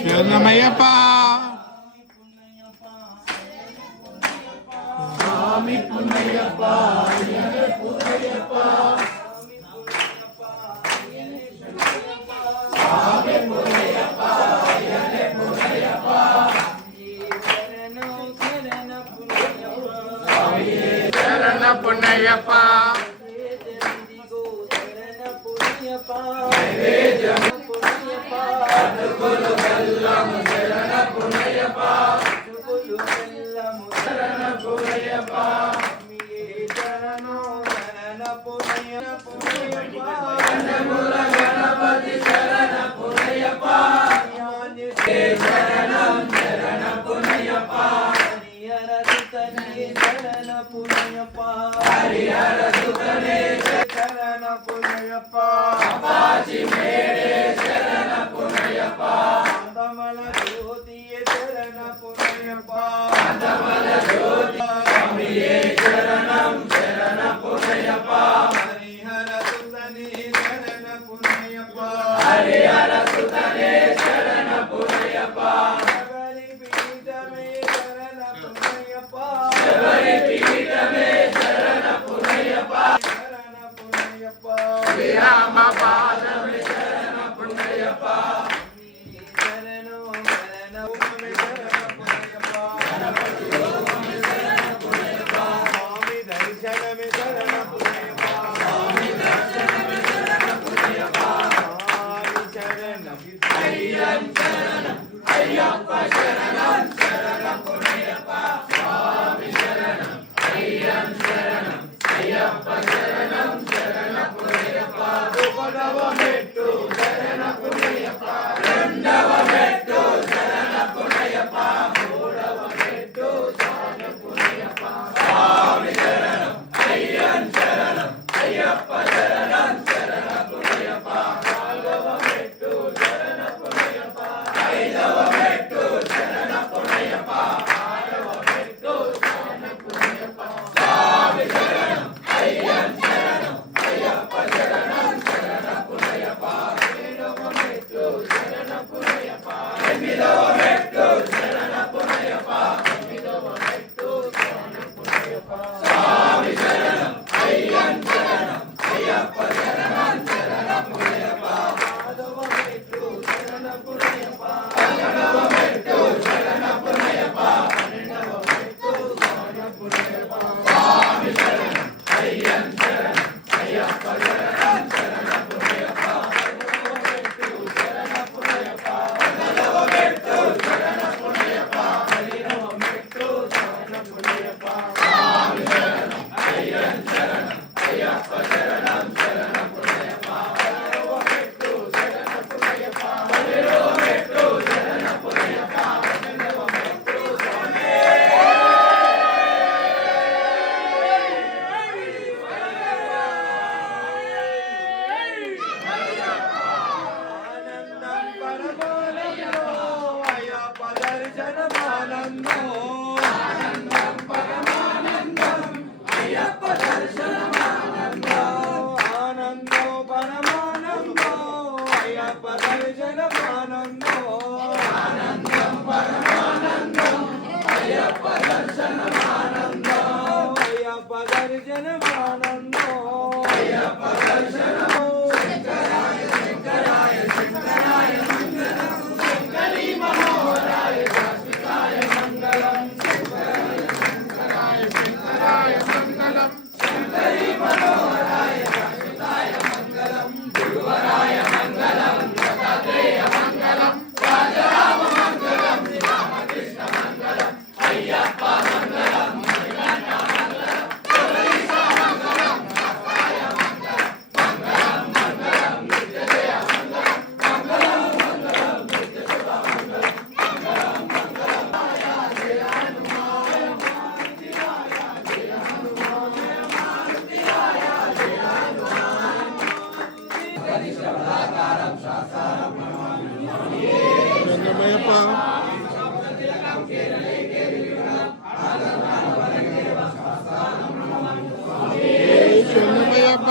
శరణమయ్యప్ప స్వామి పున్నయ్యప్ప పున్నయ్యప్ప స్వామి పున్నయ్యప్ప పున్నయ్యప్ప శరణ పున్నయ్యప్ప అటుకులు బెల్లము శరణ పున్నయ్యప్ప శరణ పున్నయ్యప్ప శరణముల గణపతి శరణ పున్నయ్యప్ప శరణం శరణ పున్నయ్యప్ప హరిహర సుతనే శరణ పున్నయ్యప్ప అపాచి మేడే శరణ పున్నయ్యప్ప అందమల జ్యోతియే శరణ పున్నయ్యప్ప అందమల జ్యోతి స్వామియే శరణం శరణ పున్నయ్యప్ప హరిహర సుతనే శరణ పున్నయ్యప్ప హరిహర సుతనే శరణ పున్నయ్యప్ప శబరి పీఠమే శరణ పున్నయ్యప్ప శబరి పీఠమే శరణ పున్నయ్యప్ప శరణ పున్నయ్యప్ప శ్రీరామ పాదమే శరణ పున్నయ్యప్ప శరణో శరణ ఉమే శరణ పున్నయ్యప్ప స్వామి దర్శనమే శరణ పున్నయ్యప్ప స్వామి శరణం అయ్యం శరణం అయ్యప్ప శరణం శరణ పున్నయ్యప్ప స్వామి శరణం అయ్యం శరణం అయ్యప్ప శరణం శరణ పున్నయ్యప్ప ఒకటవ మెట్టు శరణ పున్నయ్యప్ప రెండవ మెట్టు శరణ పున్నయ్యప్ప మూడవ మెట్టు శరణ పున్నయ్యప్ప స్వామి శరణం అయ్యం శరణం అయ్యప్ప శరణం శరణ పున్నయ్యప్ప నాలుగవ మెట్టు శరణ పున్నయ్యప్ప ఐదవ మెట్టు శరణ పున్నయ్యప్ప ఆరవ మెట్టు శరణ పున్నయ్యప్ప స్వామి శరణం అయ్యం శరణం అయ్యప్ప శరణం శరణ పున్నయ్యప్ప ఏడవ మెట్టు శరణ పున్నయ్యప్ప ఎనిమిదవ మెట్టు శరణ పున్నయ్యప్ప తొమ్మిదవ మెట్టు శరణ పున్నయ్యప్ప స్వామి శరణం అయ్యం శరణం అయ్యప్ప శరణం శరణ పున్నయ్యప్ప పదవ మెట్టు శరణ పున్నయ్యప్ప పదవ మెట్టు శరణ పున్నయ్యప్ప పన్నెండవ మెట్టు శరణ పున్నయ్యప్ప స్వామి శరణం అయ్యం శరణం అయ్యప్ప శరణం శరణ పున్నయ్యప్ప పదవ మెట్టు శరణ పున్నయ్యప్ప పదవ మెట్టు శరణ పున్నయ్యప్ప పదిహేనవ మెట్టు శరణ పున్నయ్యప్ప స్వామి శరణం అయ్యం శరణం అయ్యప్ప శరణం శరణ పున్నయ్యప్ప పదవ మెట్టు శరణ పున్నయ్యప్ప పదిహేనవ మెట్టు శరణ పున్నయ్యప్ప పన్నెండవ మెట్టు ఆనందం పరమానందో అయ్యప్ప దర్శనమానందో ఆనందం పరమానందం అయ్యప్ప దర్శనమానందం ఆనందో పరమానందో అయ్యప్ప దర్శనమానందో ఆనందం పరమానందం అయ్యప్ప దర్శనమానందం అయ్యప్ప దర్శనమానందో అయ్యప్ప దర్శనం శంకరాయ శంకరాయ శంకరాయ మంగళం శంకరీ మనోహరాయ శాశ్వతాయ మంగళం శంకరాయ శంకరాయ శంకరాయ మంగళం శంకరీ మనోహరాయ శాశ్వతాయ మంగళం గురువరాయ మంగళం దత్తాత్రేయ మంగళం రాజరామ మంగళం శ్రీరామకృష్ణ మంగళం అయ్యప్ప మంగళం మణికంఠ మంగళం పురలీశ మంగళం నాథాయ మంగళం మంగళం మంగళం నిత్యజయ మంగళం మంగళం మంగళం నిత్యశుభ మంగళం మంగళం మంగళం జయ హనుమాయ మారుతిరాయ జయ హనుమాయ మారుతిరాయ జయ హనుమాన్ గరిష్ఠబలాకారం శాస్త్రం శరణమయ్యప్ప శరణమయ్యప్ప